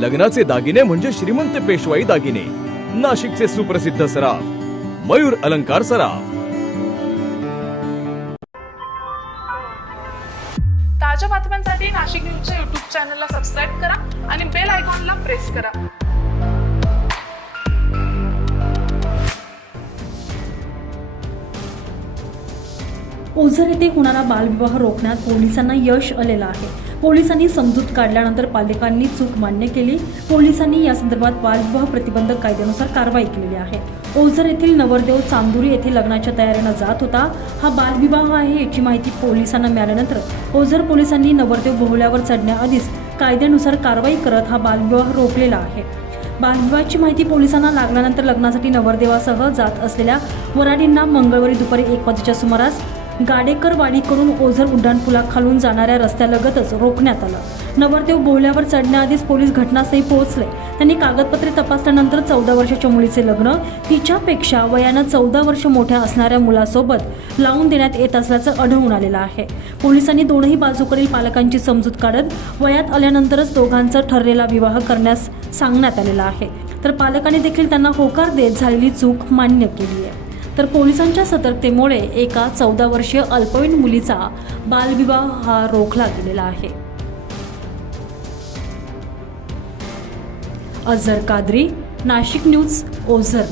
लग्नाचे दागिने म्हणजे श्रीमंत पेशवाई दागिने. नाशिकचे सुप्रसिद्ध सराफ. मयूर अलंकार सराफ. ताज्या बातम्यांसाठी नाशिक न्यूजच्या युट्यूब चॅनलला सबस्क्राईब करा आणि बेल आयकॉनला प्रेस करा. ओझर येथे होणारा बालविवाह रोखण्यात पोलिसांना यश आलेलं आहे. पोलिसांनी समजूत काढल्यानंतर पालकांनी चूक मान्य केली. पोलिसांनी या संदर्भात बालविवाह प्रतिबंधक कायद्यानुसार कारवाई केलेली आहे. ओझर येथील नवरदेव चांदुरी येथे लग्नाच्या तयारीनं जात होता. हा बालविवाह आहे याची माहिती पोलिसांना मिळाल्यानंतर ओझर पोलिसांनी नवरदेव बोहल्यावर चढण्याआधीच कायद्यानुसार कारवाई करत हा बालविवाह रोखलेला आहे. बालविवाहाची माहिती पोलिसांना लागल्यानंतर लग्नासाठी नवरदेवासह जात असलेल्या वराडींना मंगळवारी दुपारी एक वाजेच्या सुमारास गाडेकरवाडीकडून ओझर उड्डाणपुलाखालून जाणाऱ्या रस्त्यालगतच रोखण्यात आलं. नवरदेव बोहल्यावर चढण्याआधीच पोलीस घटनास्थळी पोहोचले. त्यांनी कागदपत्रे तपासल्यानंतर चौदा वर्षाच्या मुलीचे लग्न तिच्यापेक्षा वयानं चौदा वर्ष मोठ्या असणाऱ्या मुलासोबत लावून देण्यात येत असल्याचं आढळून आलेलं आहे. पोलिसांनी दोनही बाजूकडील पालकांची समजूत काढत वयात आल्यानंतरच दोघांचा ठरलेला विवाह करण्यास सांगण्यात आलेला आहे. तर पालकांनी देखील त्यांना होकार देत झालेली चूक मान्य केली आहे. तर पोलिसांच्या सतर्कतेमुळे एका चौदा वर्षीय अल्पवयीन मुलीचा बालविवाह हा रोखला गेलेला आहे. अझर कादरी नाशिक न्यूज ओझर.